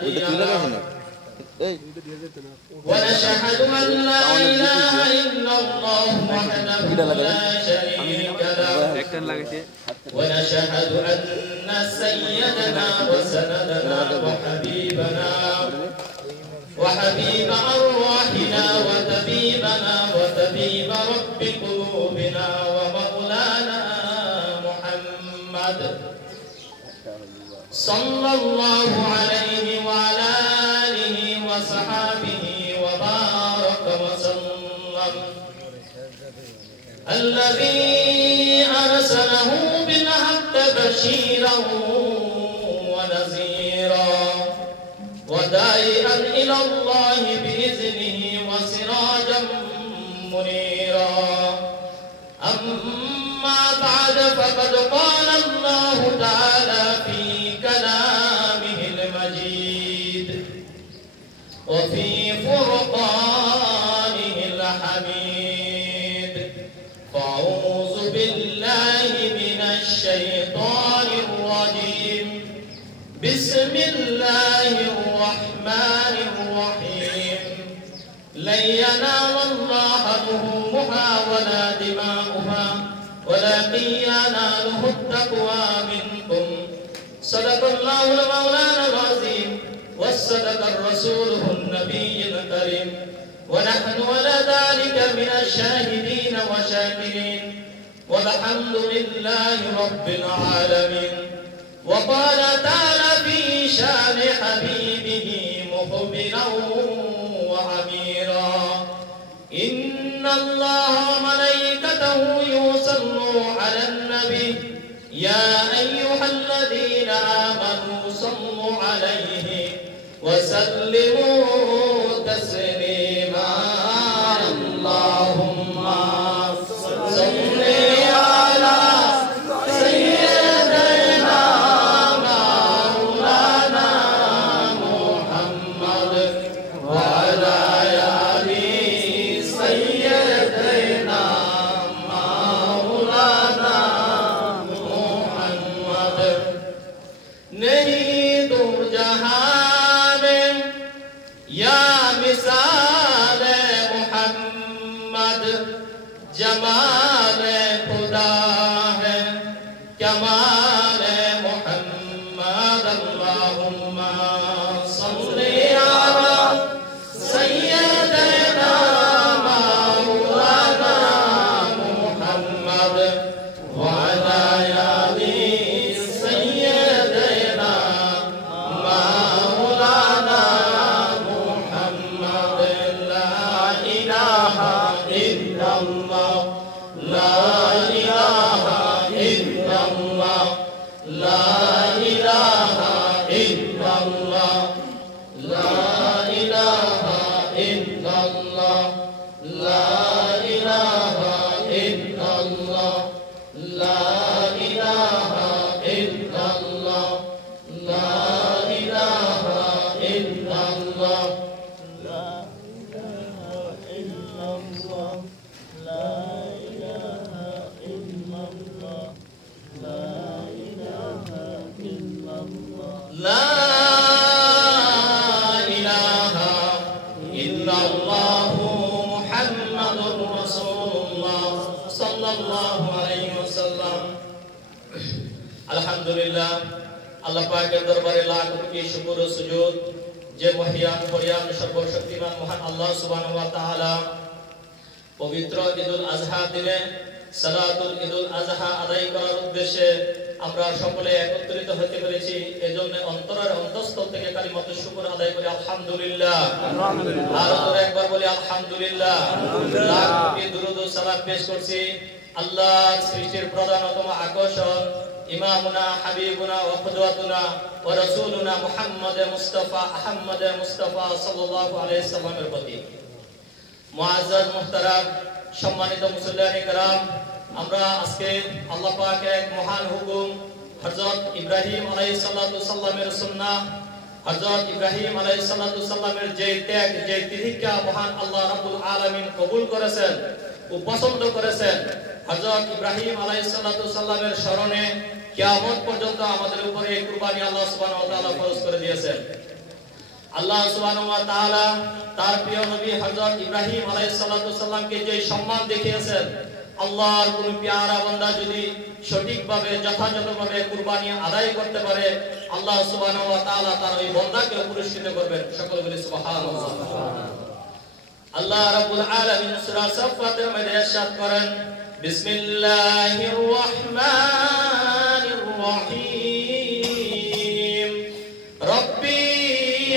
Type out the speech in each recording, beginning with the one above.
هادي له ونشهد أن لا إله إلا الله وحده لا شريك له ونشهد أن سيدنا وسندنا وحبيب أرواحنا وطبيب رب قلوبنا ومولانا محمد صلى الله عليه وعلى آله وصحابه وبارك وسلم الذي أرسله بالحق بشيرا ونذيرا وداعيا إلى الله بإذنه وسراجا منيرا أما بعد فقد قال الله تعالى في كلامه المجيد وفي فرقانه الحميد فأعوذ بالله من الشيطان الرجيم بسم الله الرحمن الرحيم لن ينال الله لحومها ولا دماؤها ولكن يناله التقوى منكم صدق الله المولانا العظيم وصدق رسوله النبي الكريم ونحن على ذلك من الشاهدين وشاكرين والحمد لله رب العالمين. وقال تعالى في شان حبيبه مخبرا وعميرا إن الله وملائكته يصلون على النبي يا أيها الذين آمنوا صلوا عليه وسلموا تسليما اللهم صل على سيدنا مولانا محمد وعلى آل سيدنا مولانا محمد नहीं दूर जहां में या मिसाल मोहम्मद जमाल खुदा है कमाल मोहम्मद अल्लाहुम्मा सल्ली अला सय्यदना मौलाना मुहम्मद व अला आलि सय्यदना मौलाना मुहम्मद ला इलाहा इल्लल्लाह ला इलाहा इल्लल्लाह ला इलाहा इल्लल्लाह ला इलाहा इल्लल्लाह ला इलाहा इल्लल्लाह ला इलाहा इल्लल्लाह ला इलाहा इल्लल्लाह ला इलाहा इल्लल्लाह ला इलाहा इल्लल्लाह ला इलाहा इल्लल्लाह ला इलाहा इल्लल्लाह मुहम्मदुर रसूलुल्लाह सल्लल्लाहु अलैहि वसल्लम। আলহামদুলিল্লাহ আল্লাহ পাকের দরবারে লাখ কোটি শুকর ও সুজুদ যে মহিয়ান পরিয়ান সর্বশক্তিমান মহান আল্লাহ সুবহানাহু ওয়া তাআলা পবিত্র ঈদুল আযহা দিনে সালাতুল ঈদুল আযহা আদায় করার উদ্দেশ্যে আমরা সকলে একত্রিত হতে পেরেছি এজন্য অন্তরের অন্তঃস্থল থেকে কালিমাতুশ শুকর আদায় করি আলহামদুলিল্লাহ আলহামদুলিল্লাহ আর একবার বলি আলহামদুলিল্লাহ লাখ কোটি দুরূদ ও সালাম পেশ করছি আল্লাহ সৃষ্টির প্রধানতম আকর্ষণ ইমামুনা হাবিবুনা ওয়া কুদওয়াতুনা ওয়া রাসূলুনা মুহাম্মদ মুস্তাফা আহমদ মুস্তাফা সাল্লাল্লাহু আলাইহি সাল্লামের প্রতি মুআজ্জাজ মুহতারাম সম্মানিত মুসল্লিয়ানে کرام আমরা আজকে আল্লাহ পাকের এক মহান হুকুম হযরত ইব্রাহিম আলাইহিস সালাতু সাল্লামের সুন্নাহ হযরত ইব্রাহিম আলাইহিস সালাতু সাল্লামের যে ত্যাগ যে তিতিক্ষা মহান আল্লাহ রাব্বুল আলামিন কবুল করেছেন ও পছন্দ করেছেন হযরত ইব্রাহিম আলাইহিস সালাতু সাল্লামের স্মরণে কিয়ামত পর্যন্ত আমাদের উপরে এই কুরবানি আল্লাহ সুবহানাহু ওয়া তাআলা ফরজ করে দিয়েছেন। আল্লাহ সুবহানাহু ওয়া তাআলা তার প্রিয় নবী হযরত ইব্রাহিম আলাইহিস সালাতু সালামকে যে সম্মান দেখিয়েছেন, আল্লাহর কোন প্যারা বান্দা যদি সঠিকভাবে যথাযথভাবে কুরবানি আদায় করতে পারে, আল্লাহ সুবহানাহু ওয়া তাআলা তার ওই বান্দাকে পুরস্কৃত করবেন। সকলে বলি সুবহানাল্লাহ। আল্লাহ রাব্বুল আলামিন সূরা সাফফাতের মধ্যে ইরশাদ করেন, বিসমিল্লাহির রহমানির রহিম, রব্বি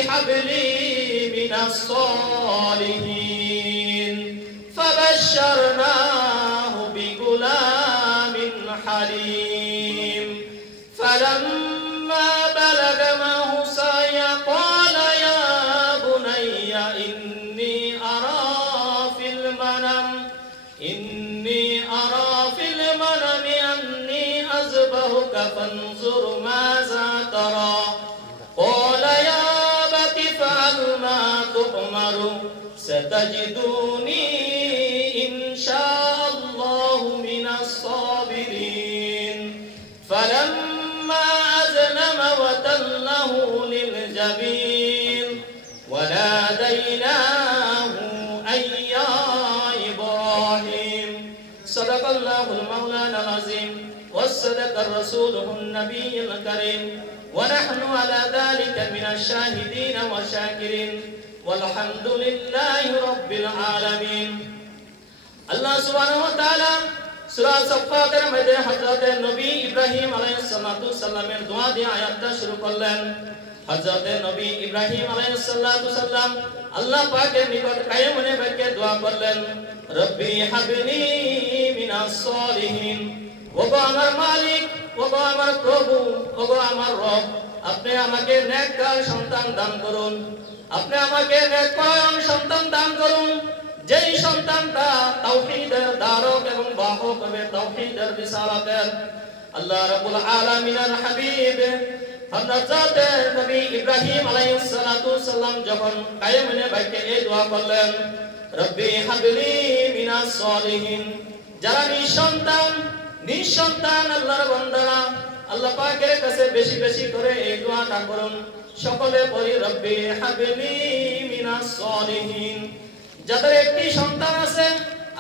হাবলি মিনাস সালিহিন, ফাবাশশারনাহু বিগুলামিন হালিম, ফালাম্মা বালাগা মা'হু সা'য়া ক্বালা ইয়া বুনাইয়া ইন্নী আরা ফিল মানামি আন্নী আযবাহুকা ফানজুর মাযা তারা, ক্বালা ইয়া আবাতি ফা'আল মা তু'মারু সাতাজিদুনি ইনশাআল্লাহু মিনাস সাবিরিন, ফালাম্মা আযলামা ওয়া তাল্লাহু লিল জাবিন ওয়া নাদাইনাহু আইয়া ইব্রাহিম। সাদাকাল্লাহুল মাওলানাল আযীম ওয়া সাদাকার রাসূলুহুন নাবিয়্যুল কারীম ওয়া নাহনু আলা যালিকা মিনাশ শাহিদিন ওয়া শাকিরিন ওয়ালহামদুলিল্লাহি রাব্বিল আলামিন। আল্লাহ সুবহানাহু ওয়া তাআলা সূরা সাফফাতের মধ্যে হযরত নবী ইব্রাহিম আলাইহিস সালাতু সালামের দোয়া দিয়ে আয়াতটা শুরু করলেন। হযরত নবী ইব্রাহিম আলাইহিস সালাতু সালাম আল্লাহ পাকের নিকট কায়েমনে বাক্যে দোয়া করলেন, রব্বি হাবলি মিনাস সালিহিন, ওগো আমার মালিক, ওগো আমার প্রভু, ওগো আমার রব, আপনি আমাকে নেককার সন্তান দান করুন, আপনি আমাকে নেককার সন্তান দান করুন, যেই সন্তানটা তাওহীদের ধারক এবং বাহক হবে, তাওহীদের রিসালাতের। আল্লাহ রাব্বুল আলামিনের হাবিব হযরত নবী ইব্রাহিম আলাইহিস সালাতু সালাম যখন কায়েমনে বাইকে এই দোয়া করলেন, রব্বি হাবলি মিনাস সালিহিন, যারা নিঃসন্তান আল্লাহর বান্দারা আল্লাহ পাকের কাছে বেশি বেশি করে এই দোয়াটা করুন। সকলে বলি রব্বি হাবলি মিনাস সালিহিন। যাদের একটি সন্তান আছে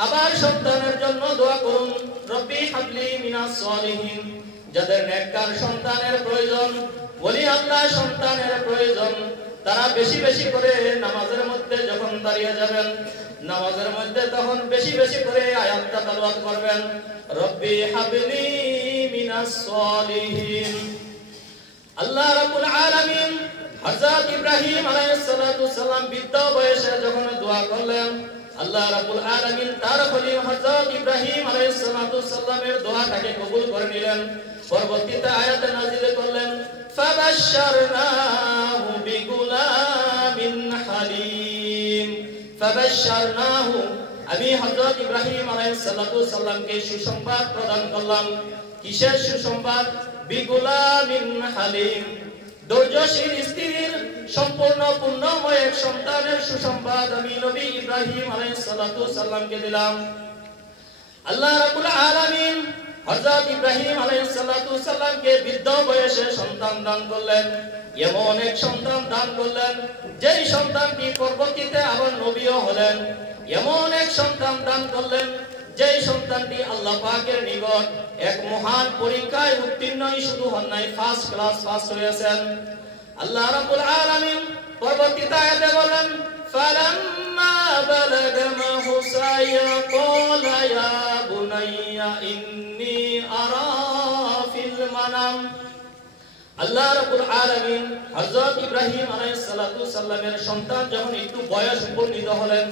আবার সন্তানের জন্য দোয়া করুন, রব্বি হাবলি মিনাস সালিহিন। যাদের নেককার সন্তানের প্রয়োজন, ওলি আল্লাহ সন্তানের প্রয়োজন, তারা বেশি বেশি করে নামাজের মধ্যে যখন দাঁড়িয়ে যাবেন, নামাজের মধ্যে তখন বেশি বেশি করে আয়াতটা তেলাওয়াত করবেন, রব্বি হাবলি মিনাস সালিহিন। আল্লাহ রাব্বুল আলামিন হযরত ইব্রাহিম আলাইহিস সালাতু সালাম বৃদ্ধ বয়সে যখন দোয়া করলেন, আল্লাহ রাব্বুল আলামিন তার খলিল হযরত ইব্রাহিম আলাইহিস সালাতু সালামের দোয়াটাকে কবুল করে নিলেন। পরবর্তীতে আয়াত নাযিল করলেন, ফাবাশশারনাহু বিগুলামিন হালিম, ফাবাশশারনাহু, আমি হযরত ইব্রাহিম আলাইহিস সালাতু সালামকে সুসংবাদ প্রদান করলাম। কিসের সুসংবাদ? বিগুলামিন হালিম, ধৈর্যশীল স্ত্রীর সম্পূর্ণ পূর্ণময় এক সন্তানের সুসংবাদ আমি নবী ইব্রাহিম আলাইহিস সালাতু সালামকে দিলাম। আল্লাহ রাব্বুল আলামিন হযরত ইব্রাহিম আলাইহিস সালাতু সালামকে বৃদ্ধ বয়সে সন্তান দান করলেন। এমন এক সন্তান দান করলেন যেই সন্তানটি পরবর্তীতে আবার নবীও হলেন। এমন এক সন্তান দান করলেন যেই সন্তানটি আল্লাহ পাকের নিকট এক মহান পরীক্ষায় উত্তীর্ণই শুধু হন নাই, ফার্স্ট ক্লাস পাস হয়েছেন। আল্লাহ রাব্বুল আলামিন পরবর্তীতে আয়াতে বলেন, ফালাম্মা বালাগা মা'হু সা'য়া ক্বালা ইয়া বুনাইয়া ইন্নী আরা ফিল মানাম। আল্লাহ রাব্বুল আলামিন হযরত ইব্রাহিম আলাইহিস সালাতু সালামের সন্তান যখন একটু বয়স উপনীত হলেন,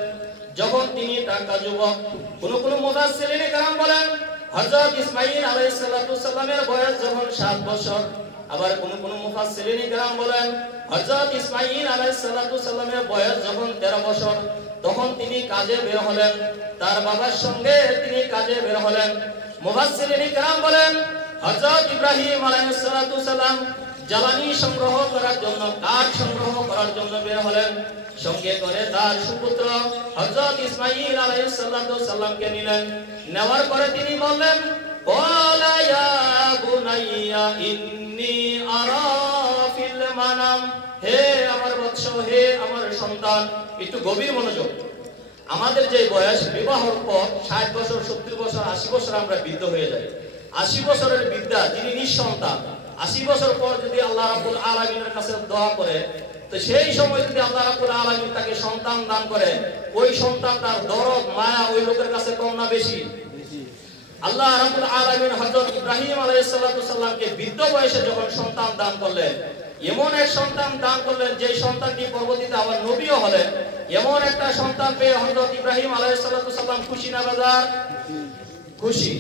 যখন তিনি টাকা যুবক, কোন মুফাসসিরিনে কেরাম বলেন হযরত ইসমাঈল আলাইহিস সালাতু সালামের বয়স যখন 7 বছর, আবার কোন মুফাসসিরিনে কেরাম বলেন হযরত ইসমাঈল আলাইহিস সালাতু সালামের বয়স যখন 13 বছর, তখন তিনি কাজে বের হলেন, তার বাবার সঙ্গে তিনি কাজে বের হলেন। মুফাসসিরিনে কেরাম বলেন হযরত ইব্রাহিম আলাইহিস সালাতু সালাম জ্বালানি সংগ্রহ করার জন্য, কাঠ সংগ্রহ করার জন্য বের হলেন। সঙ্গে করে তার সুপুত্র হযরত ইসমাঈল আলাইহিস সালাতু সালামকে নিলেন। নেওয়ার পরে তিনি বললেন, ক্বালা ইয়া বুনাইয়া ইন্নী আরা ফিল মানাম, হে আমার বৎস, হে সন্তান, একটু গভীর মনোযোগ। আমাদের যে বয়স বিবাহের পর 60 বছর, 70 বছর, 80 বছর আমরা বৃদ্ধ হয়ে যাই। 80 বছরের বৃদ্ধা যিনি নিঃসন্তান, 80 বছর পর যদি আল্লাহ রাব্বুল আলামিনের কাছে দোয়া করে, তো সেই সময় যদি আল্লাহ রাব্বুল আলামিন তাকে সন্তান দান করে, ওই সন্তানটার দরদ মায়া ওই লোকের কাছে কম না বেশি? আল্লাহ রাব্বুল আলামিন হযরত ইব্রাহিম আলাইহিস সালাতু সাল্লামকে বৃদ্ধ বয়সে যখন সন্তান দান করলেন, এমন এক সন্তান দান করলেন যে সন্তানটি পরবর্তীতে আমার নবীও হলেন। এমন একটা সন্তান পেয়ে হযরত ইব্রাহিম আলাইহিস সালাতু সাল্লাম খুশি না বেজার? খুশি।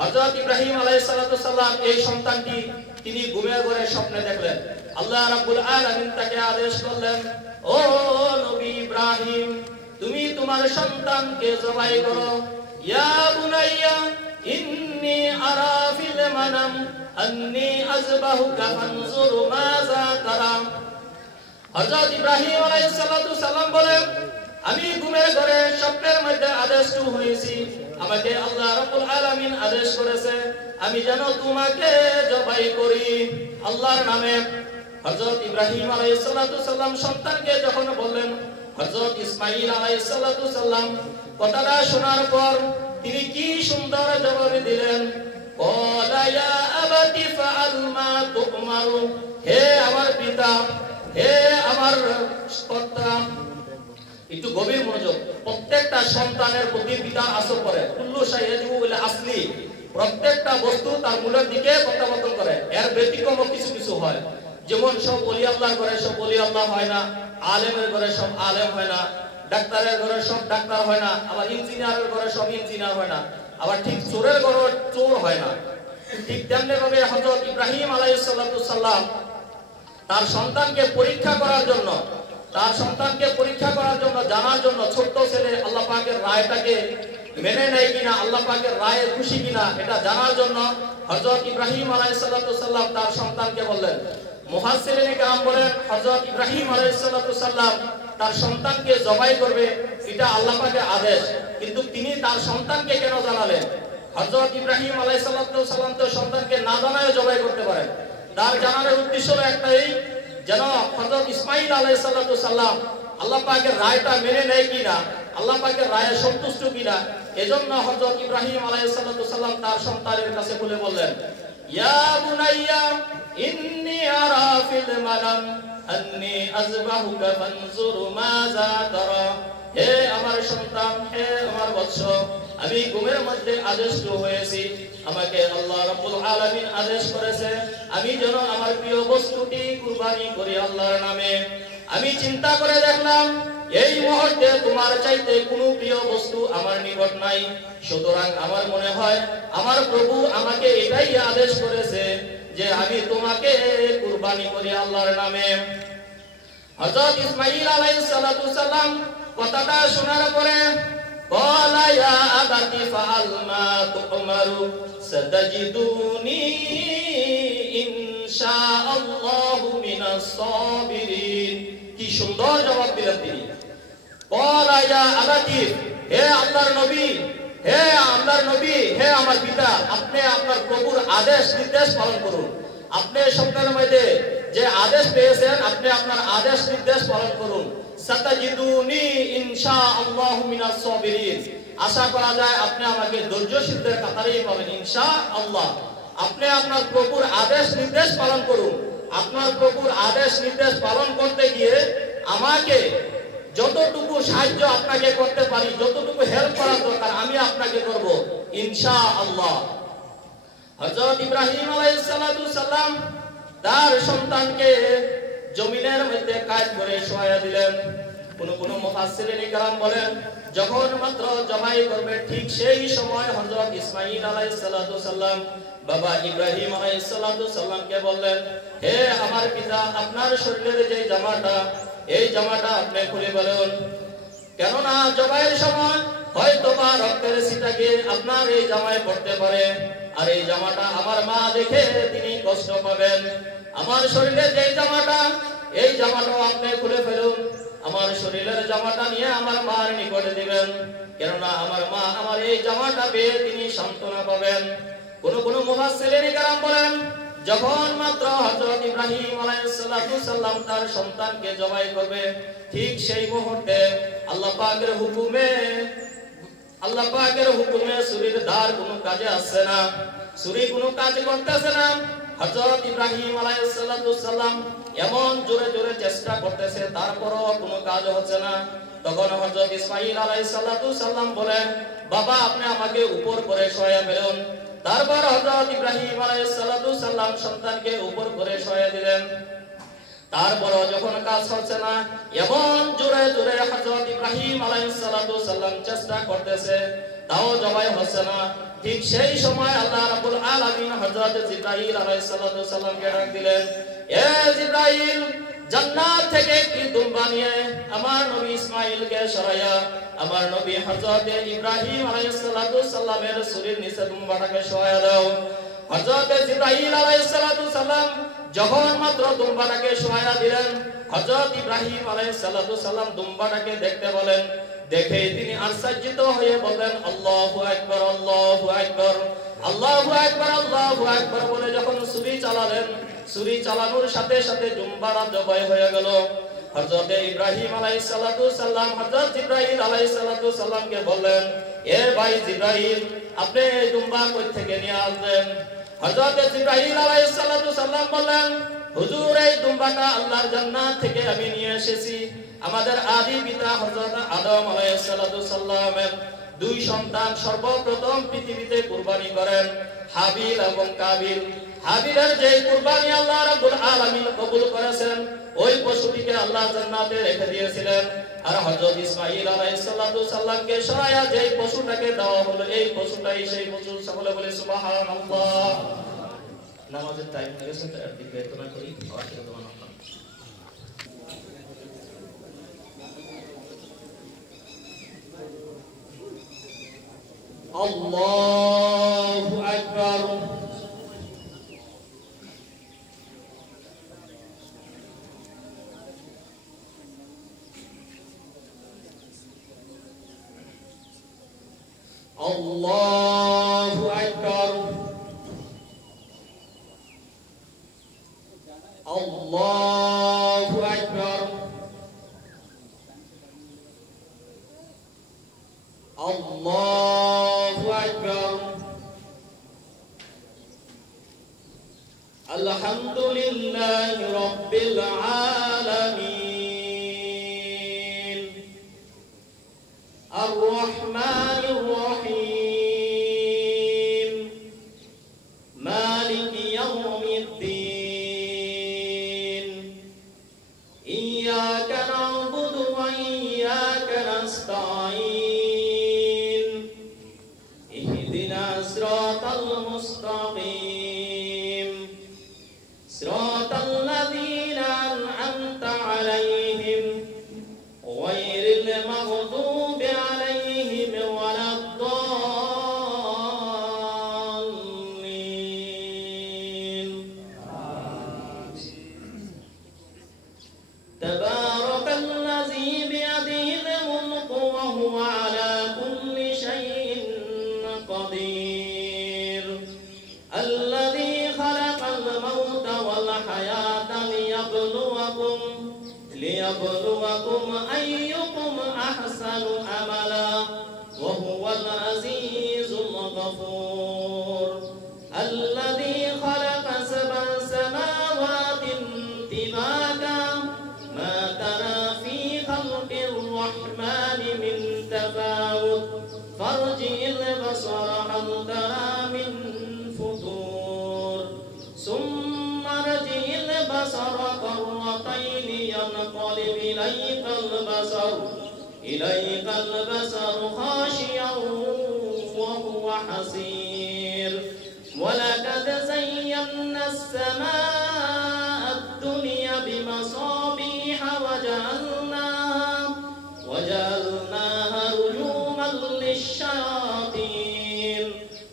হযরত ইব্রাহিম আলাইহিস সালাতু সাল্লাম এই সন্তানটি তিনি ঘুমের ঘরে স্বপ্নে দেখলেন। আল্লাহ রাব্বুল আলামিন তাকে আদেশ করলেন, ও নবী ইব্রাহিম, তুমি তোমার সন্তানকে জবাই করো। ইয়া বুনাইয়া ইন্নী আরা ফিল মানাম আন্নী আযবাহুকা ফানজুর মাযা তারা। হযরত ইব্রাহিম আলাইহিস সালাতু সাল্লাম বলেন, আমি ঘুমের ঘরে স্বপ্নের মধ্যে আদেশটু হয়েছি, আমাকে আল্লাহ রাব্বুল আলামিন আদেশ করেছে আমি যেন তোমাকে জবাই করি আল্লাহর নামে। হযরত ইব্রাহিম আলাইহিস সালাতু সাল্লাম সন্তানকে যখন বললেন, হযরত ইসমাঈল আলাইহিস সালাতু সাল্লাম কথাটা শোনার পর তিনি কি সুন্দর জবাব দিলেন, ক্বালা ইয়া আবাতি ফাআল মা তু'মারু। হে আমার পিতা, হে আমার কর্তা। একটু গভীর মনোযোগ। প্রত্যেকটা সন্তানের প্রতি পিতার আসর করে। কুল্লু শাইইন ইলা আসলি, প্রত্যেকটা বস্তু তার মূলের দিকে প্রত্যাবর্তন করে। এর ব্যতিক্রম কিছু কিছু হয়। যেমন সব ওলি আল্লাহর ঘরে সব ওলি আল্লাহ হয় না, আলেমের ঘরে সব আলেম হয় না, ডাক্তারের ঘরে সব ডাক্তার হয় না, আবার ইঞ্জিনিয়ারের ঘরে সব ইঞ্জিনিয়ার হয় না, আবার ঠিক চোরের ঘরে চোর হয় না। ঠিক তেমনি ভাবে হযরত ইব্রাহিম আলাইহিস সালাতু সাল্লাম তার সন্তানকে পরীক্ষা করার জন্য, জানার জন্য, ছোট্ট ছেলে আল্লাহ পাকের রায়টাকে মেনে নেয় কিনা, আল্লাহ পাকের রায়ে খুশি কিনা, এটা জানার জন্য হযরত ইব্রাহিম আলাইহিস সালাতু সাল্লাম তার সন্তানকে বললেন। মুফাসসিরিনে কেরাম বলেন, হযরত ইব্রাহিম আলাইহিস সালাতু সাল্লাম তার সন্তানকে জবাই করবে, এটা আল্লাহ পাকের আদেশ, কিন্তু তিনি তার সন্তানকে কেন জানালেন? হযরত ইব্রাহিম আলাইহিস সালাতু সাল্লাম তো সন্তানকে না জানায় জবাই করতে পারেন। তার জানানোর উদ্দেশ্য হলো একটাই, যেন হযরত ইসমাঈল আলাইহিস সালাতু সাল্লাম আল্লাহ পাকের রায়টা মেনে নেয় কিনা, আল্লাহ পাকের রায়ে সন্তুষ্ট কিনা। এজন্য হযরত ইব্রাহিম আলাইহিস সালাতু সাল্লাম তার সন্তানের কাছে বলে বললেন, ইয়া বুনাইয়া ইন্নী আরা ফিল মানাম আন্নী আযবাহুকা ফানজুর মাযা তারা। হে আমার সন্তান, হে আমার বৎস, আমি ঘুমের মধ্যে আদেশিত হয়েছি, আমাকে আল্লাহ রাব্বুল আলামিন আদেশ করেছে আমি যেন আমার প্রিয় বস্তুটি কুরবানি করি আল্লাহর নামে। আমি চিন্তা করে দেখলাম এই মুহূর্তে তোমার চাইতে কোনো প্রিয় বস্তু আমার নিকট নাই, সুতরাং আমার মনে হয় আমার প্রভু আমাকে এটাই আদেশ করেছে যে আমি তোমাকে কুরবানি করি আল্লাহর নামে। হযরত ইসমাঈল আলাইহিস সালাতু সাল্লাম কথাটা শোনার পরে ক্বালা ইয়া আবাতি ফাআল মা তু'মারু সাতাজিদুনি ইনশাআল্লাহু মিনাস সাবিরিন। কি সুন্দর জবাব দিলেন তিনি। ক্বালা ইয়া আবাতি, হে আল্লাহর নবী, হে আল্লাহর নবী, হে আমার পিতা, আপনি আপনার প্রভুর আদেশ নির্দেশ পালন করুন। আপনি স্বপ্নের মধ্যে যে আদেশ পেয়েছেন, আপনি আপনার আদেশ নির্দেশ পালন করুন। সাতাজিদুনি ইনশাআল্লাহু মিনাস সাবিরিন, আশা করা যায় আপনি আমাকে ধৈর্যশীলদের কাতারেই পাবেন ইনশাআল্লাহ। আপনি আপনার প্রভুর আদেশ নির্দেশ পালন করুন। আপনার প্রভুর আদেশ নির্দেশ পালন করতে গিয়ে আমাকে যতটুকু সাহায্য আপনাকে করতে পারি, যতটুকু হেল্প করার দরকার আমি আপনাকে করব ইনশাআল্লাহ। হযরত ইব্রাহিম আলাইহিস সালাতু সাল্লাম তার সন্তানকে জমিনের মধ্যে কাজ করে শোয়া দিলেন। কোন মুফাসসিরিনে কেরাম বলেন, যখন মাত্র জবাই করবে ঠিক সেই সময় হযরত ইসমাঈল আলাইহিস সালাতু সাল্লাম বাবা ইব্রাহিম আলাইহিস সালাতু সাল্লামকে বললেন, হে আমার পিতা, আপনার শরীরের যে জামাটা, এই জামাটা আপনি খুলে বলুন, কেননা জবাইয়ের সময় হয়তোবা রক্তের ছিটাকে আপনার এই জামায় পড়তে পারে, আর এই জামাটা আমার মা দেখে তিনি কষ্ট পাবেন। আমার শরীরের যে জামাটা, এই জামাটাও আপনি খুলে ফেলুন, আমার শরীরের জামাটা নিয়ে আমার মার নিকটে দিবেন, কেননা আমার মা আমার এই জামাটা পেয়ে তিনি সান্ত্বনা পাবেন। কোন মুফাসসিরিনে কেরাম বলেন, যখন মাত্র হযরত ইব্রাহিম আলাইহিস সালাম তার সন্তানকে জবাই করবে, ঠিক সেই মুহূর্তে আল্লাহ পাকের হুকুমে ছুরির ধার কোনো কাজে আসছে না, ছুরি কোনো কাজ করতেছে না। হযরত ইব্রাহিম আলাইহিস সালাম এমন জোরে জোরে চেষ্টা করতেছে, তারপরও কোনো কাজ হচ্ছে না। তখন হযরত ইসমাঈল আলাইহিস সালাম বলেন, বাবা আপনি আমাকে উপর করে শোয়া ফেলুন। তারপর হযরত ইব্রাহিম আলাইহিস সালাম সন্তানকে উপর করে শোয়া দিলেন। তারপরও যখন কাজ হচ্ছে না, এমন জোরে জোরে হযরত ইব্রাহিম আলাইহিস সালাম চেষ্টা করতেছে, তাও জবাই হচ্ছে না। ঠিক সেই সময় আল্লাহ রাব্বুল আলামিন হযরত জিবরাইল আলাইহিস সালামকে ডাক দিলেন, এ জিবরাইল, জান্নাত থেকে একটি দুম্বা নিয়ে আমার নবী ইসমাঈলকে সরাইয়া আমার নবী হযরত ইব্রাহিম আলাইহিস সালামের ছুরির নিচে দুম্বাটাকে শোয়া দাও। হযরত জিবরাইল আলাইহিস সালাম যখন মাত্র দুম্বাটাকে শোয়া দিলেন, হযরত ইব্রাহিম আলাইহিস সালাম দুম্বাটাকে দেখতে বলেন। দেখে তিনি আশ্চর্যিত হয়ে বলেন, আল্লাহু আকবার, আল্লাহু আকবার, আল্লাহু আকবার, আল্লাহু আকবার বলে যখন ছুরি চালালেন, ছুরি চালানোর সাথে সাথে দুম্বাটা জবাই হয়ে গেল। হযরত ইব্রাহিম আলাইহিস সালাম হযরত জিবরাইল আলাইহিস সালামকে বললেন, এ ভাই জিবরাইল, আপনি এই দুম্বা কই থেকে নিয়ে আসলেন? হযরত জিবরাইল আলাইহিস সালাম বললেন, হুজুর, এই দুম্বাটা আল্লাহর জান্নাত থেকে আমি নিয়ে এসেছি। আমাদের আদি পিতা হযরত আদম আলাইহিস সালামের দুই সন্তান সর্বপ্রথম পৃথিবীতে কুরবানি করেন, হাবিল এবং কাবিল। হাবিলের যে কুরবানি আল্লাহ রাব্বুল আলামিন কবুল করেছেন, ওই পশুটিকে আল্লাহ জান্নাতে রেখে দিয়েছিলেন। আর হযরত ইসমাঈল আলাইহিস সালামকে সরায়া যে পশুটাকে দেওয়া হলো, এই পশুটাই সেই পশু। সকলে বলে সুবহানাল্লাহ। নামাজের টাইম হয়ে গেছে, তার দিকে প্রার্থনা করি। আল্লাহু আকবার। আল্লাহু আকবার। আল্লাহু আকবার। আল্লাহু আকবার। আলহামদুলিল্লাহি রাব্বিল আলামিন আর রহমানির রহিম মালিকি ইয়াউমিদ্দিন ইয়্যাকা না'বুদু ওয়া ইয়্যাকা নাস্তাঈন ইহদিনাস সিরাতাল মুস্তাকিম সিরাতাল লাযীনা আন'আমতা আলাইহিম গায়রিল মাগদুবি আলাইহিম ওয়ালাদ-দাল্লিন। তাবারাকাল্লাযী বিয়াদিহিল মুলকু ওয়া হুয়া আলা কুল্লি শাইইন কাদির। আল্লাযী খালাকাল মাউতা ওয়াল হায়াতা লিয়াবলুয়াকুম আইয়ুকুম আহসানু আমালা ওয়া হুয়াল আজিজুল গফুর। আল্লাযী খালাকা সাব'a সামাওয়াতিন তিবাকা মা তারা ফী খালকির রহমানি মিন তাফাউত ফারজি'ল বাসারা হাল তারা মিন ফুতুর সুম্মা রজি'ল বাসারা কাররাতাইনি ينقلب إليك البصر خاشعا وهو حسير. ولقد زينا السماء الدنيا بمصابيح وجعلناها رجوما للشياطين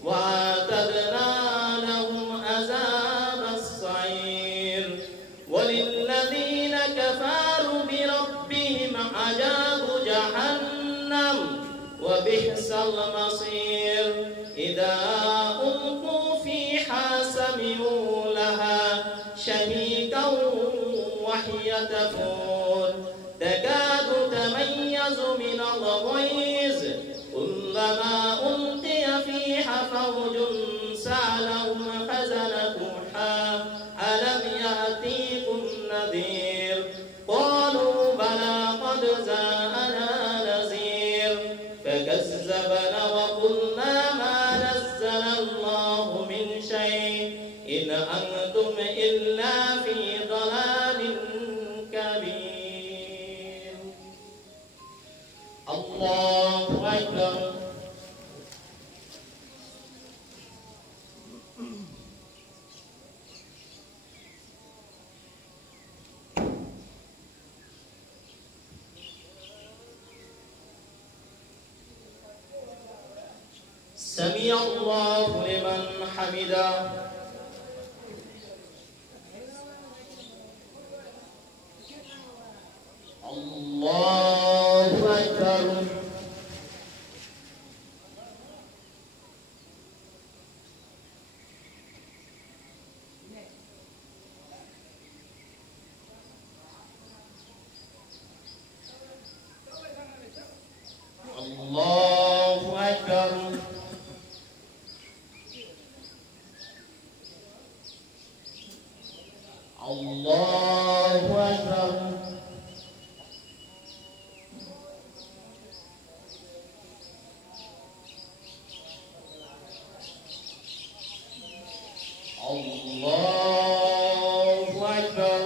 وأعتدنا لهم عذاب السعير. وللذين كفروا بربهم عذاب جهنم وبئس المصير. إذا ألقوا فيها سمعوا لها تفور تكاد تميز من الغيظ كلما ألقي فيها فوج سألهم خزنتها ألم يأتيكم نذير قالوا بلى قد جاءنا نذير فكذبنا وقلنا ما نزل الله من شيء إن أنتم إلا في ضلال كبير. الله أكبر. سمع الله لمن حمده. الله أكبر. الله أكبر. الله أكبر. الله أكبر.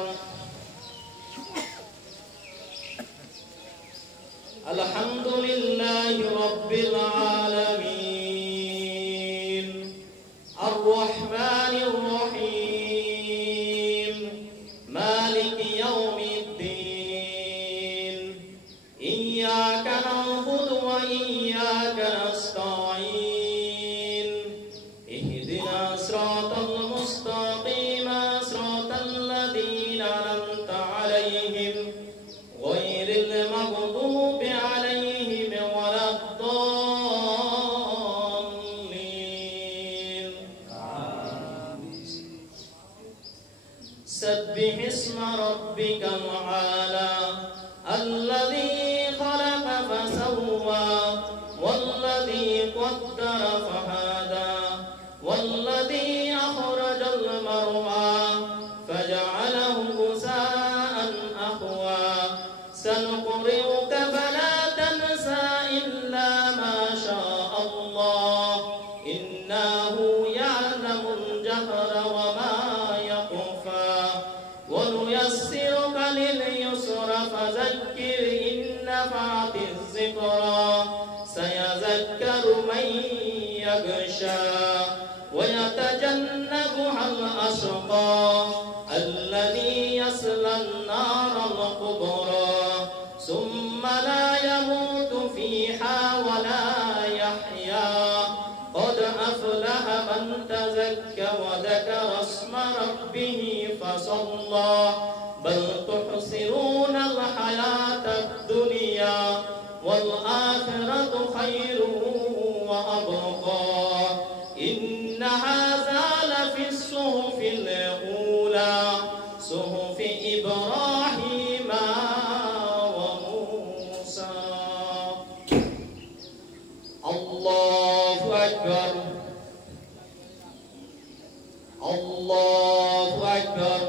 الحمد لله رب العالمين الرحمن الرحيم مالك يوم الدين إياك نعبد وإياك نستعين اهدنا صراط المستقيم صراط الذين أنعمت عليهم غير المغضوب عليهم ولا الضالين. سبح اسم ربك الأعلى الذي خلق فسوى والذي قدر فهدى والذي أخرج المرعى فجعله غثاء أحوى سنقرئك فلا تنسى إلا ما شاء الله إنه يعلم الجهر وما يخفى ونيسرك لليسر فذكر إن نفعت الذكرى سيذكر من يخشى ويتجنبها الأشقى الذي يصلى النار الكبرى ثم لا يموت فيها ولا يحيا قد أفلح من تزكى وذكر اسم ربه فصلى بل تحسنون الحياة الدنيا والآخرة خير وأبقى إن هذا لفي الصحف الأولى صحف إبراهيم وموسى. الله أكبر. الله أكبر.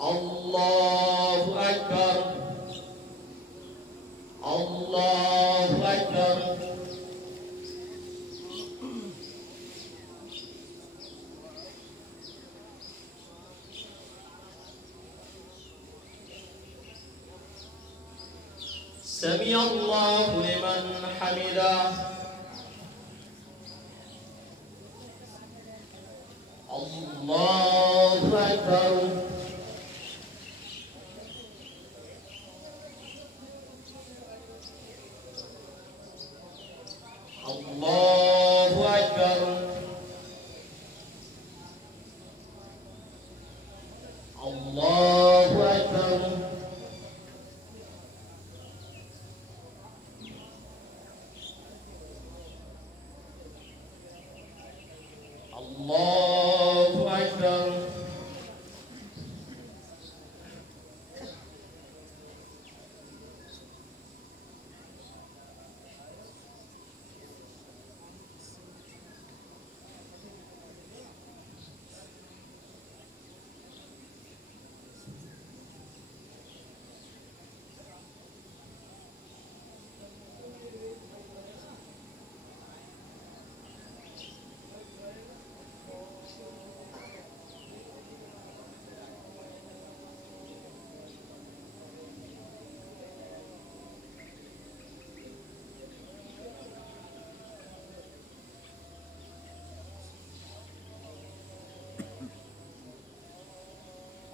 الله أكبر. الله أكبر. سمع الله لمن حمده. الله أكبر. الله أكبر. الله أكبر.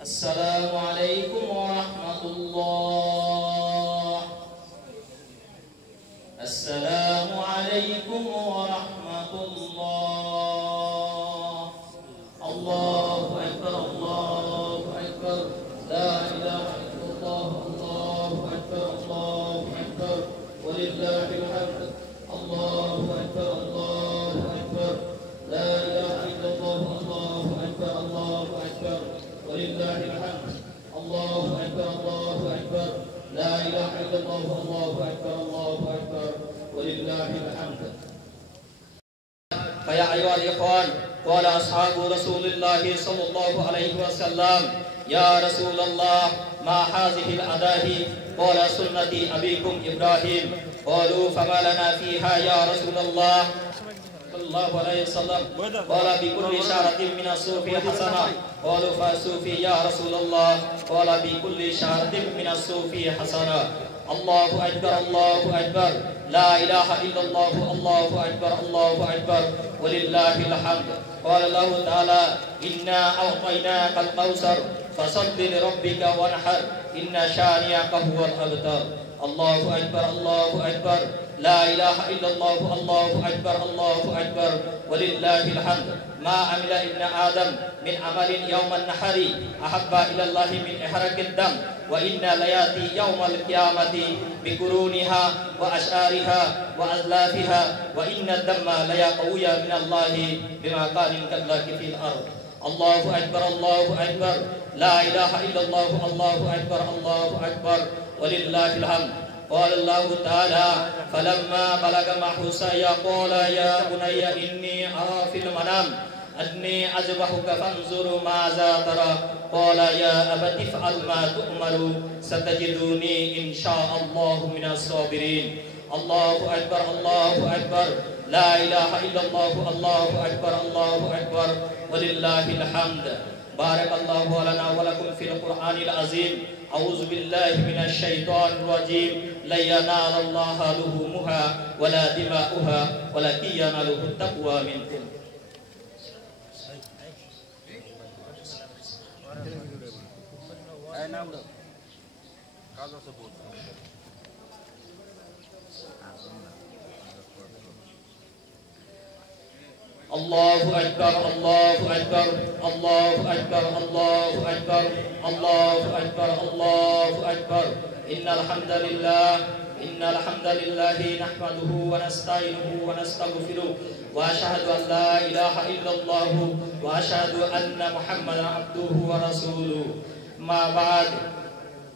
السلام عليكم ورحمة الله. السلام عليكم ورحمة الله. الله أكبر الله أكبر لا إله إلا الله الله أكبر الله أكبر ولله الحمد. الله أكبر الله أكبر لا إله إلا الله الله أكبر الله أكبر ولله الحمد. الله أكبر الله أكبر لا إله إلا الله الله أكبر الله أكبر ولله الحمد. فيا أيها الإخوان، قال أصحاب رسول الله صلى الله عليه وسلم: يا رسول الله ما هذه الأداهي؟ قال: سنة أبيكم إبراهيم. قالوا: فما لنا فيها يا رسول الله صلى الله عليه وسلم؟ قال: بكل شعرة من الصوف حسنة. قالوا: فالصوف يا رسول الله؟ قال: بكل شعرة من الصوف حسنة. الله أكبر الله أكبر لا إله إلا الله الله أكبر الله أكبر ولله الحمد. قال الله تعالى: إنا أعطيناك الكوثر فصل لربك وانحر إن شانئك هو الأبتر. الله أكبر الله أكبر لا إله إلا الله الله أكبر الله أكبر ولله الحمد. ما عمل ابن آدم من عمل يوم النحر أحب إلى الله من إحراق الدم، وإن لياتي يوم القيامة بقرونها وأشعارها وأزلافها، وإن الدم ليقوي من الله بمكان كاللك في الأرض. الله أكبر الله أكبر لا إله إلا الله الله أكبر الله أكبر ولله الحمد. قال الله تعالى: فلما بلغ معه السعي قال: يا بني إني أرى في المنام أني أذبحك فانظر ماذا ترى. قال: يا أبت افعل ما تؤمر ستجدني إن شاء الله من الصابرين. الله أكبر الله أكبر لا إله إلا الله الله أكبر الله أكبر ولله الحمد. بارك الله لنا ولكم في القرآن العظيم. أعوذ بالله من الشيطان الرجيم. لن ينال الله لحومها ولا دماؤها ولكن يناله التقوى منكم. الله أكبر الله أكبر الله أكبر الله أكبر الله أكبر الله أكبر. إن الحمد لله نحمده ونستعينه ونستغفره، وأشهد أن لا إله إلا الله، وأشهد أن محمدا عبده ورسوله. ما بعد،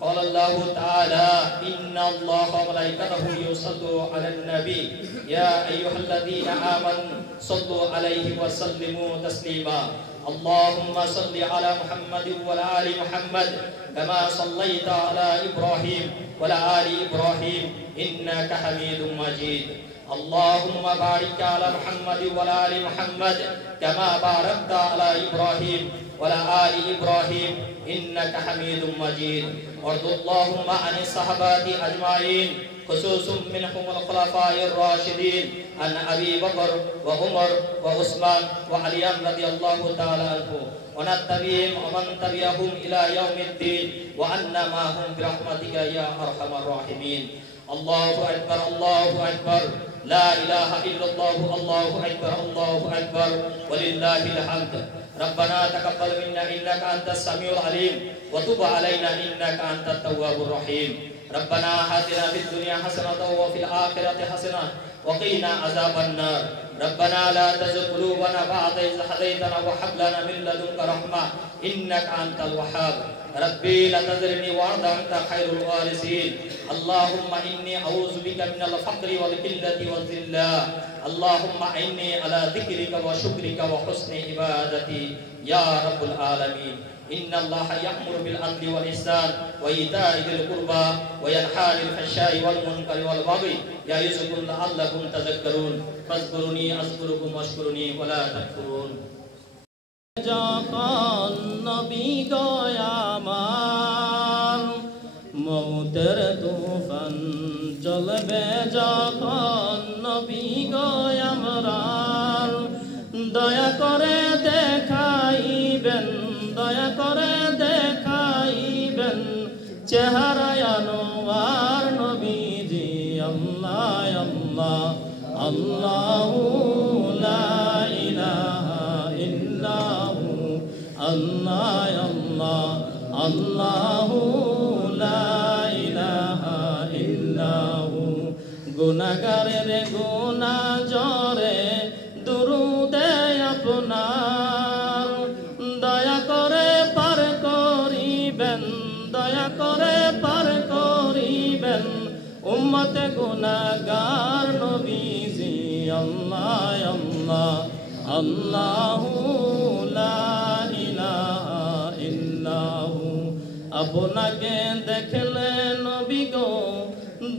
قال الله تعالى: إن الله وملائكته يصلون على النبي يا أيها الذين آمنوا صلوا عليه وسلموا تسليما. اللهم صل على محمد وعلى آل محمد كما صليت على إبراهيم وعلى آل إبراهيم إنك حميد مجيد. اللهم بارك على محمد وعلى آل محمد كما باركت على إبراهيم وعلى آل إبراهيم إنك حميد مجيد. وارض اللهم عن الصحابة أجمعين، خصوصا منهم الخلفاء الراشدين، عن أبي بكر وعمر وعثمان وعلي رضي الله تعالى عنهم، ونتبعهم ومن تبعهم إلى يوم الدين، وعنا معهم برحمتك يا أرحم الراحمين. الله أكبر الله أكبر لا إله إلا الله الله أكبر الله أكبر ولله الحمد. ربنا تقبل منا إنك أنت السميع العليم وتب علينا إنك أنت التواب الرحيم. ربنا آتنا في الدنيا حسنة وفي الآخرة حسنة وقنا عذاب النار. ربنا لا تزغ قلوبنا بعد إذ هديتنا وهب لنا من لدنك رحمة إنك أنت الوهاب. ربي لا تذرني وأنت خير الوارثين. اللهم إني أعوذ بك من الفقر والقلة والذلة. اللهم إني على ذكرك وشكرك وحسن عبادتي يا رب العالمين. إن الله يأمر بالعدل والإحسان وإيتاء ذي القربى وينهى عن الفحشاء والمنكر والبغي يعظكم لعلكم تذكرون. فاذكروني أذكركم واشكروني ولا تكفرون. যখন নবী গো আমার মৌতের তুফান চলবে, যখন নবী গো আমার দয়া করে দেখাইবেন, দয়া করে দেখা চেহারায় আনোয়ার নবীজি আল্লাহ আল্লাহ আল্লাহু লা ইলাহা ইল্লাহু আল্লাহ আল্লাহ আল্লাহু লা ইলাহা ইল্লাহু গুনাহগারের গুনাহ জরে দুরুদে আপনার দয়া করে পার করিবেন দয়া করে পার করিবেন উম্মতে গুনাহগার নবীজি আল্লাহ আল্লাহ আল্লাহু লা ইলাহা ইল্লাহু আপনাকে দেখলে নবী গো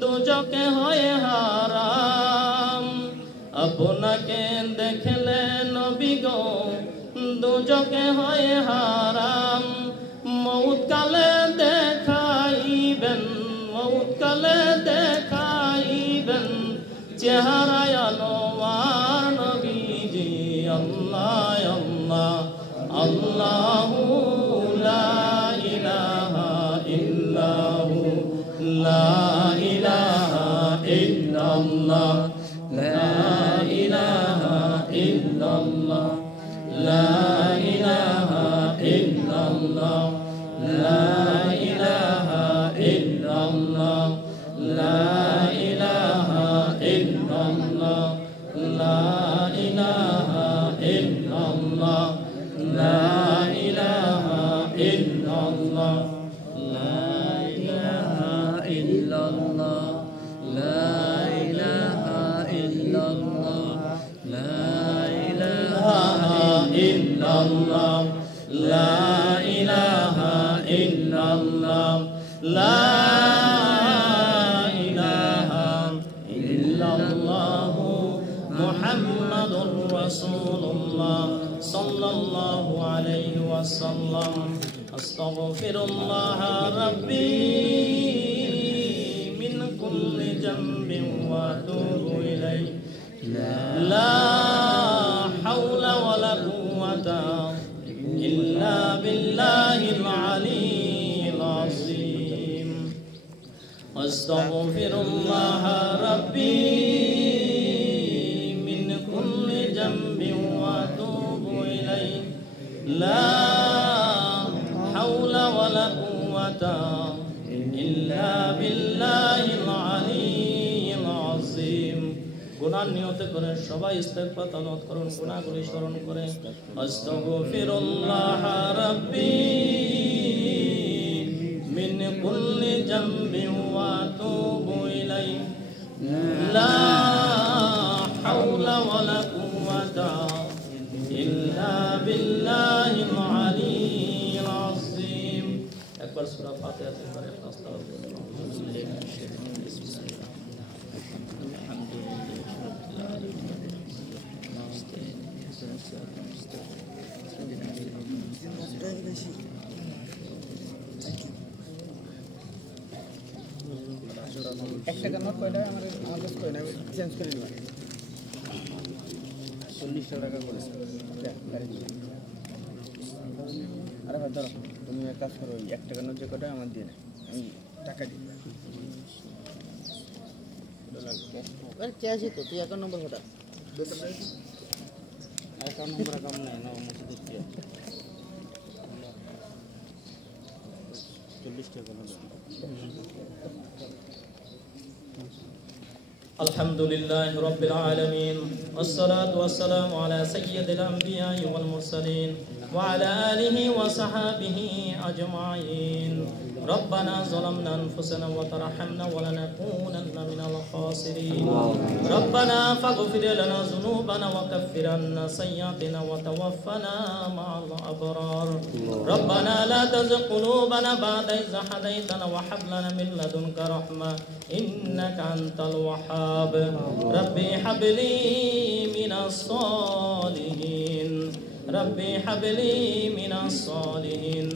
দুজকে হয় হারাম আপনাকে দেখলে নবী গো দুজকে হয় হারাম মউত কালে দেখাইবেন মউত কালে দেখাইবেন চেহারায় আনোয়ার নবীজি আল্লাহ আল্লাহ আল্লাহু লা ইলাহা ইল্লাহু লা ইলাহা ইল্লাল্লাহ লা ইলাহা ইল্লাল্লাহ লা ইলাহা ইল্লাল্লাহ লা ইলাহা ইল্লাল্লাহ লা ইলাহা ইল্লাল্লাহ লা ইলাহা ইল্লাল্লাহ লা ইলাহা ইল্লাল্লাহ লা ইলাহা ইল্লাল্লাহ লা ইলাহা ইল্লাল্লাহ লা ইলাহা ইল্লাল্লাহ লা ইলাহা ইল্লাল্লাহ লা ইলাহা ইল্লাল্লাহ মুহাম্মাদুর রাসূলুল্লাহ সাল্লাল্লাহু আলাইহি ওয়াসাল্লাম আস্তাগফিরুল্লাহ রাব্বি মিন কুল্লি যামবিন ওয়া আতুবু ইলাইহি লা হাওলা ওয়ালা কুওয়াতা ইল্লা বিল্লাহিল আলিয়্যিল আযীম আস্তাগফিরুল্লাহ রাব্বি মিন কুল্লি যামবিন ওয়া আতুবু ইলাইহি লা হাওলা ওয়ালা কুওয়াতা ইল্লা বিল্লাহিল আলিয়্যিল আযীম গুনাহ নিয়ত করে সবাই ইস্তেগফার তাওবাত করুন গুনাহগুলি স্মরণ করে আস্তাগফিরুল্লাহ রাব্বি মিন কুল্লি যামবিন ওয়া আতুবু ইলাইহি লা হাওলা ওয়ালা কুওয়াতা ইল্লা বিল্লাহিল আলিয়্যিল আযীম একবার সূরা ফাতিহা পড়ে আস্তাগফিরুল্লাহ একটা নোট কয়টা আমার কাছে কয় না চেঞ্জ করে নিবা 40 টাকা করেছে আরে ভাই ধরো তুমি এক কাজ করো 1 টাকা নোট যে কয়টা আমার দিয়ে না আমি টাকা দিই আরে কে আছে তো তুই অ্যাকাউন্ট নম্বর কটা অ্যাকাউন্ট নম্বর কম নাই না মুছে দিচ্ছি 40 টাকা নোট الحمد لله رب العالمين والصلاة والسلام على سيد الأنبياء والمرسلين وعلى آله وصحابه أجمعين ربنا ظلمنا أنفسنا وترحمنا ولنكونن من الخاسرين ربنا فاغفر لنا ذنوبنا وكفر عنا سيئاتنا وتوفنا مع الأبرار ربنا لا تزغ قلوبنا بعد إذ هديتنا وهب لنا من لدنك رحمة إنك أنت الوهاب ربي هب لي من الصالحين ربي هب لي من الصالحين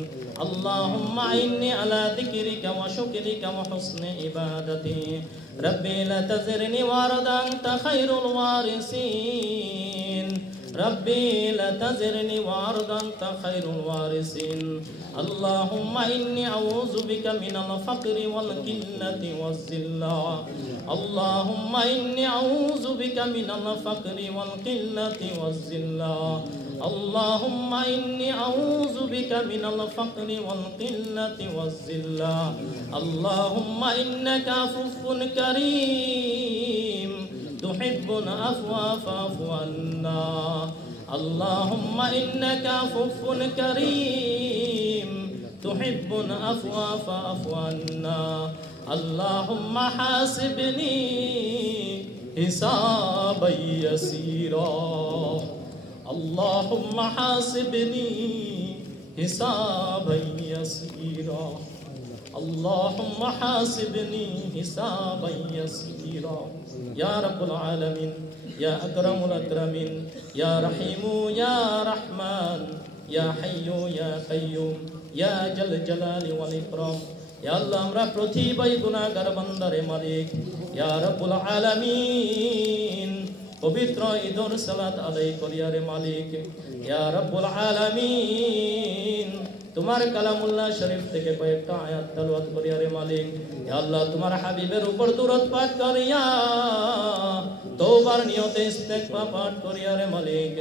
اللهم أعني على ذكرك وشكرك وحسن عبادتي ربي لا تذرني وردا أنت خير الوارثين ربي لا تذرني وارضا أنت خير الوارثين اللهم إني أعوذ بك من الفقر والقلة والذلة اللهم إني أعوذ بك من الفقر والقلة والذلة اللهم إني أعوذ بك من الفقر والقلة والذلة اللهم إنك عفو كريم تحب العفو فاعف عنا اللهم إنك عفو كريم تحب العفو فاعف عنا اللهم حاسبني حسابا يسيرا اللهم حاسبني حسابا يسيرا اللهم حاسبني حسابا يسيرا يا رب العالمين يا أكرم الأكرمين يا رحيم يا رحمن يا حي يا قيوم يا جل جلال والإكرام يا الله আমরা প্রতিবাই গুনাহগার বান্দারে মালিক ইয়া রাব্বুল আলামিন পবিত্র ঈদুর সালাত আদায় করিয়ারে মালিক ইয়া রাব্বুল আলামিন তোমার কালামুল্লাহ শরীফ থেকে কয়েকটা আয়াত তেলাওয়াত করিয়ারে মালিক ইয়া আল্লাহ তোমার হাবিবের উপর দরুদ পাঠ করিয়া তওবার নিয়তে ইস্তেগফার পাঠ করিয়ারে মালিক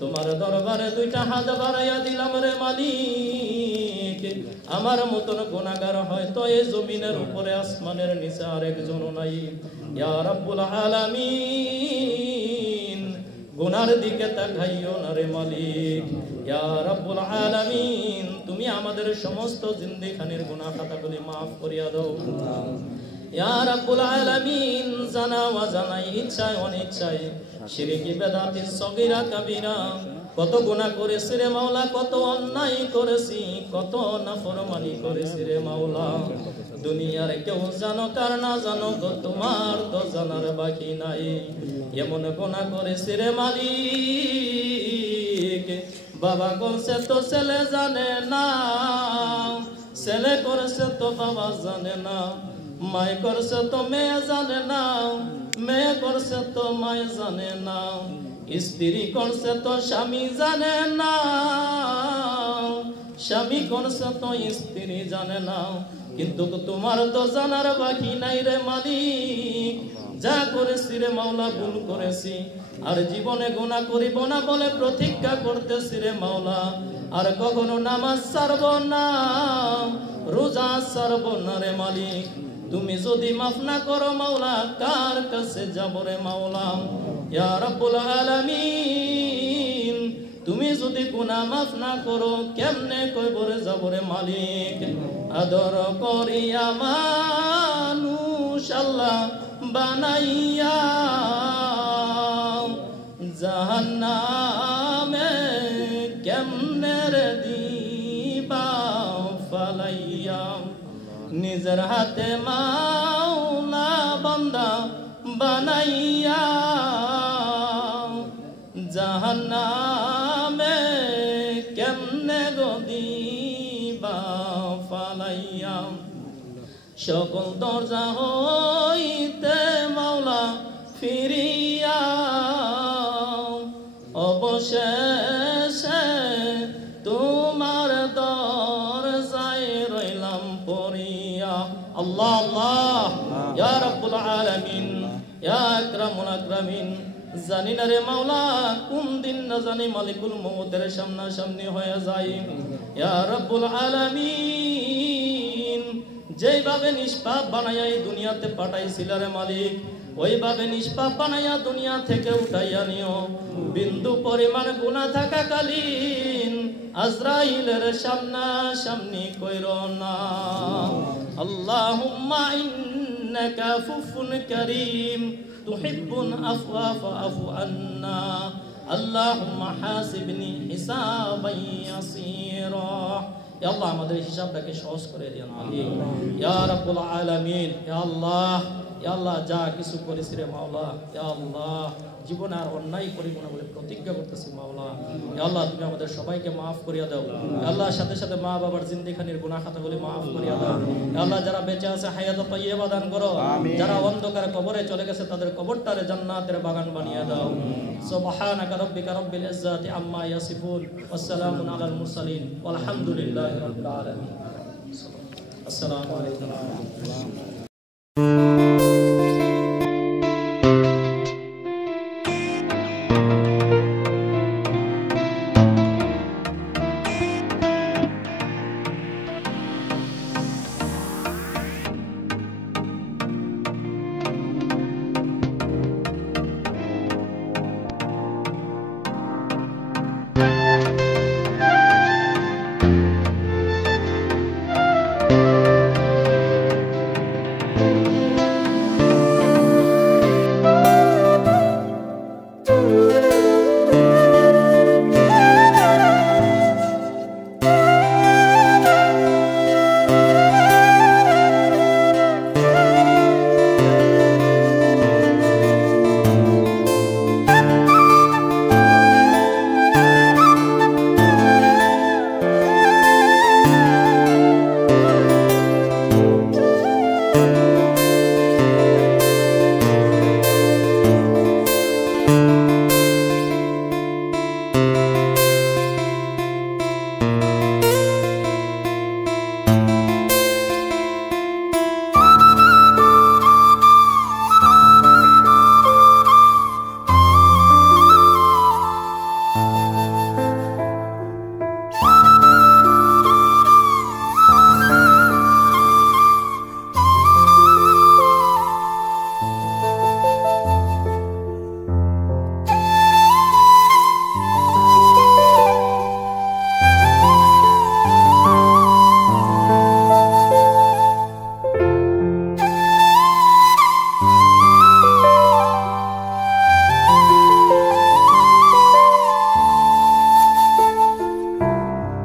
তোমার দরবারে দুইটা হাত বাড়াইয়া দিলাম রে মালিক আমার মতন গুনাহগার হয়তো এই জমিনের উপরে আসমানের নিচে আরেকজন নাই ইয়া রাব্বুল আলামিন গুনার দিকে তাকাইও না রে মালিক ইয়া রাব্বুল আলামিন তুমি আমাদের সমস্ত জিন্দেগানির গুনাহ খাতাগুলি maaf করিয়া দাও ইয়া রাব্বুল আলামিন জানা ওয়া জানাই ইচ্ছায় অনিচ্ছায় শিরকি বেদাতি সগীরা কাবীরা কত গুনাহ করেছি রে মাওলা কত অন্যায় করেছি কত নাফরমানি করেছি রে মাওলা দুনিয়ার কেউ জানো কার না জানো গো তোমার তো জানার বাকি নাই এমন গুনাহ করেছি রে মালিক বাবা করছে তো ছেলে জানে না ছেলে করেছে তো বাবা জানে না মায় করছে তো মেয়ে জানে না মেয়ে করছে তো মায় জানে না স্ত্রী করছে তো স্বামী জানে না স্বামী করছে তো স্ত্রী জানে না কিন্তু তোমার তো জানার বাকি নাই রে মালিক যা করেছি রে মাওলা ভুল করেছি আর জীবনে গুনাহ করিব না বলে প্রতিজ্ঞা করতেছি রে মাওলা আর কখনো নামাজ ছাড়ব না রোজা ছাড়ব না রে মালিক তুমি যদি মাফ না করো মাওলা কার কাছে যাব রে মাওলা ইয়া রাব্বুল আলামিন তুমি যদি গুনাহ মাফ না করো কেমনে কইব রে যাব রে মালিক আদর করিয়া মানুষ আল্লাহ বানাইয়া জাহান্নামে কেমনে রে দিবা ফালাইয়া নিজের হাতে মাওলা বান্দা বানাইয়া জাহান্নামে কেমনে গো দিবা ফালাইয়া সকল দরজা হইতে মাওলা ফিরিয়া অবশেষে তোমার দরজায় রইলাম পড়িয়া আল্লাহ আল্লাহ ইয়া রাব্বুল আলামিন ইয়া আকরামুল আকরামিন জানি না রে মাওলা কোন দিন না জানি মালিকুল মউতের সামনাসামনি হয়ে যায় ইয়া রাব্বুল আলামিন যেভাবে নিষ্পাপ বানাইয়া এই দুনিয়াতে পাঠাইছিল রে মালিক ওইভাবে নিষ্পাপ বানাইয়া দুনিয়া থেকে উঠাইয়া নিও বিন্দু পরিমাণ গুনাহ থাকাকালীন আজরাইলের সামনাসামনি কইরো না আল্লাহুম্মা ইন্নাকা আফুফুন কারীম তুহিব্বুল আফওয়া ফাআফু আন্না আল্লাহুম্মা হাসিবনি হিসাবান ইয়াসীরা ইয়া আল্লাহ আমাদের হিসাবটাকে সহজ করে দিও মালিক ইয়া রাব্বুল আলামিন ইয়া আল্লাহ যা কিছু করেছি রে মাওলা ইয়া আল্লাহ জীবনে আর অন্যায় করিব না বলে প্রতিজ্ঞা করতেছি মাওলা ইয়া আল্লাহ তুমি আমাদের সবাইকে maaf করিয়া দাও ইয়া আল্লাহ সাথে সাথে মা বাবার জিন্দেগানির গুনাহ খাতাগুলি maaf করিয়া দাও ইয়া আল্লাহ যারা বেঁচে আছে হায়াত তাইয়্যিবা দান করো, যারা অন্ধকার কবরে চলে গেছে তাদের কবরটারে জান্নাতের বাগান বানিয়ে দাও। সুবহানাকা রাব্বিকা রাব্বিল ইজ্জাতি আম্মা ইয়াসিফুন ওয়াস সালামুন আলাল মুরসালিন ওয়াল হামদুলিল্লাহি রাব্বিল আলামিন। আসসালামু আলাইকুম।